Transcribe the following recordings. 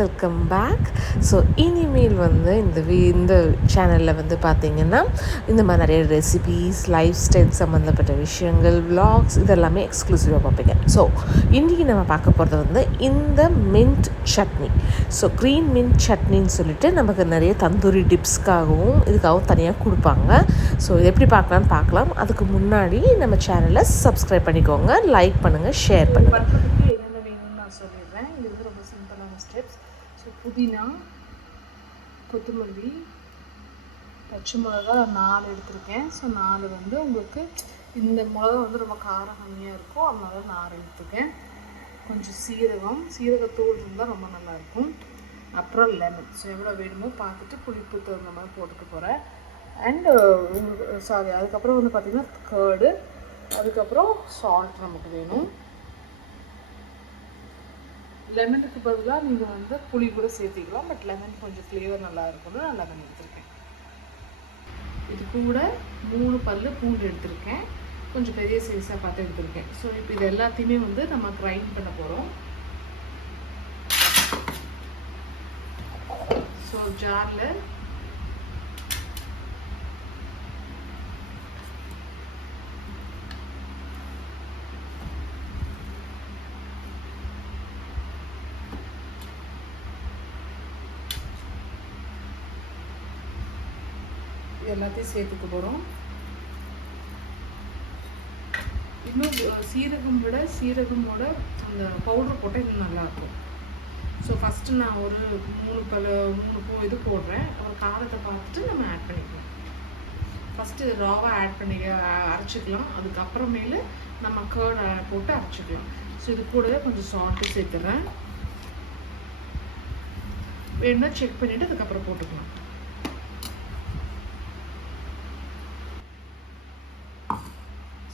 Welcome back. So இனிமேல் வந்து இந்த சேனலில் வந்து பார்த்திங்கன்னா இந்த மாதிரி நிறைய ரெசிபீஸ், லைஃப் ஸ்டைல் சம்மந்தப்பட்ட விஷயங்கள், விலாக்ஸ் இதெல்லாமே எக்ஸ்க்ளூசிவாக பார்ப்பீங்க. ஸோ இன்றைக்கி நம்ம பார்க்க போகிறது வந்து இந்த mint chutney. So green mint சட்னின்னு சொல்லிட்டு நமக்கு நிறைய தந்தூரி டிப்ஸ்க்காகவும் இதுக்காகவும் தனியாக கொடுப்பாங்க. ஸோ இது எப்படி பார்க்கலான்னு பார்க்கலாம். அதுக்கு முன்னாடி நம்ம சேனலை சப்ஸ்கிரைப் பண்ணிக்கோங்க, லைக் பண்ணுங்கள், ஷேர் பண்ணுங்கள். சொல்லிடுறேன். இது வந்து ரொம்ப சிம்பிளான ஸ்டெப்ஸ். ஸோ புதினா, கொத்தமல்லி, பச்சை மிளகா 4 எடுத்திருக்கேன். ஸோ 4 வந்து உங்களுக்கு இந்த மிளகா வந்து ரொம்ப காரம் கம்மியாக இருக்கும், அதனால 4 எடுத்துக்கேன். கொஞ்சம் சீரகத்தூள் இருந்தால் ரொம்ப நல்லாயிருக்கும். அப்புறம் லெமன். ஸோ எவ்வளோ வேணுமோ பார்த்துட்டு புளிப்பு தகுந்த மாதிரி போட்டுக்க போகிறேன். அண்டு அதுக்கப்புறம் வந்து பார்த்திங்கன்னா கர்டு, அதுக்கப்புறம் சால்ட் நமக்கு வேணும். லெமனுக்கு பதிலாக நீங்கள் வந்து புளி கூட சேர்த்திக்கலாம், பட் லெமன் கொஞ்சம் ஃப்ளேவர் நல்லா இருக்கும்னு நான் லெமன் எடுத்திருக்கேன். இது கூட 3 பல்லு பூண்டு எடுத்திருக்கேன், கொஞ்சம் பெரிய சைஸாக பார்த்து எடுத்திருக்கேன். ஸோ இப்போ இது எல்லாத்தையுமே வந்து நம்ம கிரைண்ட் பண்ண போகிறோம். ஸோ ஜாரில் எல்லாத்தையும் சேர்த்துக்க போகிறோம். இன்னும் சீரகமோட அந்த பவுடர் போட்டால் இன்னும் நல்லாயிருக்கும். ஸோ ஃபஸ்ட்டு நான் ஒரு 3 இது போடுறேன். அப்புறம் காரத்தை பார்த்துட்டு நம்ம ஆட் பண்ணிக்கலாம். ஃபஸ்ட்டு ராவாக ஆட் பண்ணி அரைச்சிக்கலாம். அதுக்கப்புறமேலு நம்ம கர்ட் போட்டு அரைச்சிக்கலாம். ஸோ இது கூடவே கொஞ்சம் சால்ட்டு சேர்த்துறேன். வேணும்னா செக் பண்ணிவிட்டு அதுக்கப்புறம் போட்டுக்கலாம்.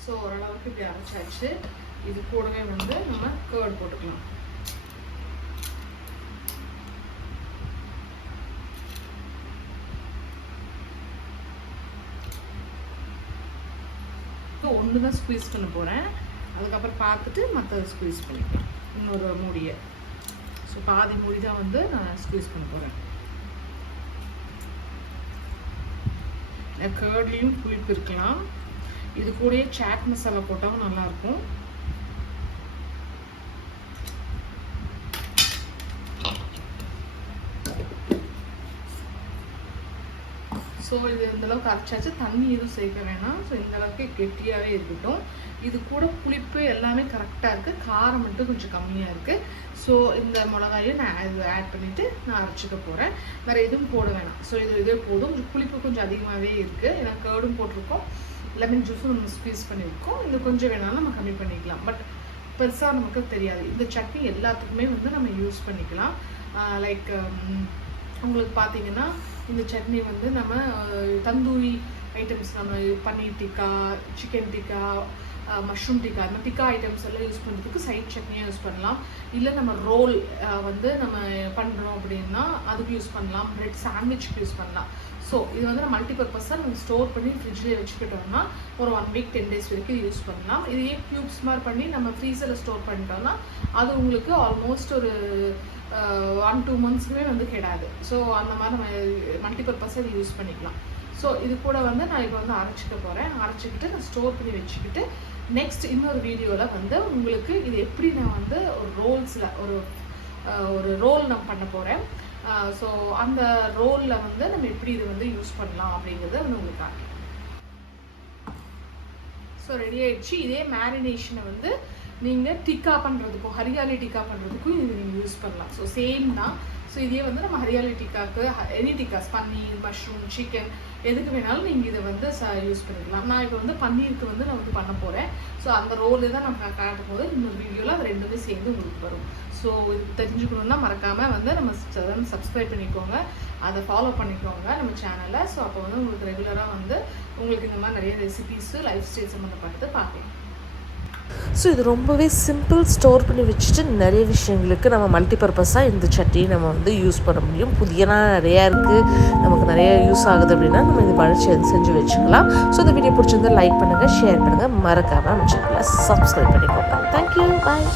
ஸோ ஓரளவுக்கு இப்படி அரைச்சாச்சு. இது கூடவே வந்து நம்ம கர்ட் போட்டுக்கலாம். ஒன்று தான் ஸ்குவீஸ் பண்ண போகிறேன். அதுக்கப்புறம் பார்த்துட்டு மற்றதை ஸ்குவீஸ் பண்ணிக்கலாம். இன்னொரு மூடியை. ஸோ பாதி மூடி தான் வந்து நான் ஸ்குவீஸ் பண்ண போகிறேன். கர்ட்லேயும் புளிப்பு இருக்கலாம். இது கூடயே சாட் மசாலா போட்டாலும் நல்லாயிருக்கும். ஸோ இது இந்தளவுக்கு அரைச்சாச்சு. தண்ணி எதுவும் சேர்க்க வேணாம். ஸோ இந்தளவுக்கு கெட்டியாகவே இருக்கட்டும். இது கூட புளிப்பு எல்லாமே கரெக்டாக இருக்குது, காரம் மட்டும் கொஞ்சம் கம்மியாக இருக்குது. ஸோ இந்த மிளகாயும் நான் இது ஆட் பண்ணிவிட்டு நான் அரைச்சிக்க போகிறேன். வேறு எதுவும் போட வேணாம். ஸோ இதே போதும். கொஞ்சம் புளிப்பு கொஞ்சம் அதிகமாகவே இருக்குது. ஏன்னா கர்டும் போட்டிருக்கோம், லெமன் ஜூஸும் நம்ம ஸ்குவீஸ் பண்ணியிருக்கோம். இது கொஞ்சம் வேணாலும் நம்ம கம்மி பண்ணிக்கலாம், பட் பெருசாக நமக்கு தெரியாது. இந்த சட்னி எல்லாத்துக்குமே வந்து நம்ம யூஸ் பண்ணிக்கலாம். லைக் உங்களுக்கு பார்த்தீங்கன்னா இந்த சட்னி வந்து நம்ம தந்தூரி ஐட்டம்ஸ், நம்ம பன்னீர் டிக்கா, சிக்கன் டிக்கா, மஷ்ரூம் டிக்கா, அந்த டிக்கா ஐட்டம்ஸ் எல்லாம் யூஸ் பண்ணுறதுக்கு சைட் சட்னியாக யூஸ் பண்ணலாம். இல்லை நம்ம ரோல் வந்து நம்ம பண்ணுறோம் அப்படின்னா அதுக்கு யூஸ் பண்ணலாம். பிரெட் சாண்ட்விச்சுக்கு யூஸ் பண்ணலாம். ஸோ இது வந்து நம்ம மல்டிபர்பஸாக நம்ம ஸ்டோர் பண்ணி ஃப்ரிட்ஜ்லேயே வச்சுக்கிட்டோம்னா ஒரு 1 வீக் 10 days வரைக்கும் யூஸ் பண்ணலாம். இதையே க்யூப்ஸ் மாதிரி பண்ணி நம்ம ஃப்ரீசரில் ஸ்டோர் பண்ணிட்டோம்னா அது உங்களுக்கு ஆல்மோஸ்ட் ஒரு 1-2 monthsக்குமே வந்து கெடாது. ஸோ அந்த மாதிரி நம்ம மல்டிபர்பஸாக இது யூஸ் பண்ணிக்கலாம். ஸோ இது கூட வந்து நான் இப்போ வந்து அரைச்சிக்க போகிறேன். அரைச்சிக்கிட்டு நான் ஸ்டோர் பண்ணி வச்சுக்கிட்டு நெக்ஸ்ட் இன்னொரு வீடியோவில் வந்து உங்களுக்கு இது எப்படி நான் வந்து ஒரு ரோல்ஸில் ஒரு ரோல் நான் பண்ண போகிறேன். ஸோ அந்த ரோலில் வந்து நம்ம எப்படி இது வந்து யூஸ் பண்ணலாம் அப்படிங்கிறத வந்து உங்களுக்கு காட்டுறேன். ஸோ ரெடி ஆகிடுச்சு. இதே மேரினேஷனை வந்து நீங்கள் டிக்கா பண்ணுறதுக்கும் ஹரியாலி டிக்கா பண்ணுறதுக்கும் இது நீங்கள் யூஸ் பண்ணலாம். ஸோ சேம் தான். ஸோ இதே வந்து நம்ம ஹரியாலி டிக்காக்கு எனி டிக்காஸ், பன்னீர், மஷ்ரூம், சிக்கன் எதுக்கு வேணாலும் நீங்கள் இதை வந்து யூஸ் பண்ணிக்கலாம். நான் இப்போ வந்து பன்னீருக்கு வந்து நான் வந்து பண்ண போகிறேன். ஸோ அந்த ரோலு தான் நம்ம காட்டும் போது இன்னொரு வீடியோவில் அது ரெண்டுமே சேர்ந்து உங்களுக்கு வரும். ஸோ இது தெரிஞ்சுக்கணுன்னா மறக்காமல் வந்து நம்ம சப்ஸ்கிரைப் பண்ணிக்கோங்க, அதை ஃபாலோ பண்ணிக்கோங்க நம்ம சேனலை. ஸோ அப்போ வந்து உங்களுக்கு ரெகுலராக வந்து உங்களுக்கு இந்த மாதிரி நிறைய ரெசிபீஸு, லைஃப் ஸ்டைல் சம்மந்தப்பட்டது பார்க்கலாம். ஸோ இது ரொம்பவே சிம்பிள். ஸ்டோர் பண்ணி வச்சுட்டு நிறைய விஷயங்களுக்கு நம்ம மல்டிபர்பஸாக இந்த சட்னியை நம்ம வந்து யூஸ் பண்ண முடியும். புதியனா நிறையா இருக்குது, நமக்கு நிறைய யூஸ் ஆகுது அப்படின்னா நம்ம இது பழச்சி செஞ்சு வச்சுக்கலாம். ஸோ இந்த வீடியோ பிடிச்சிருந்தா லைக் பண்ணுங்கள், ஷேர் பண்ணுங்கள், மறக்காமல் நம்ம சேனலை சப்ஸ்கிரைப் பண்ணிக்கோங்க. தேங்க்யூ, பாய்.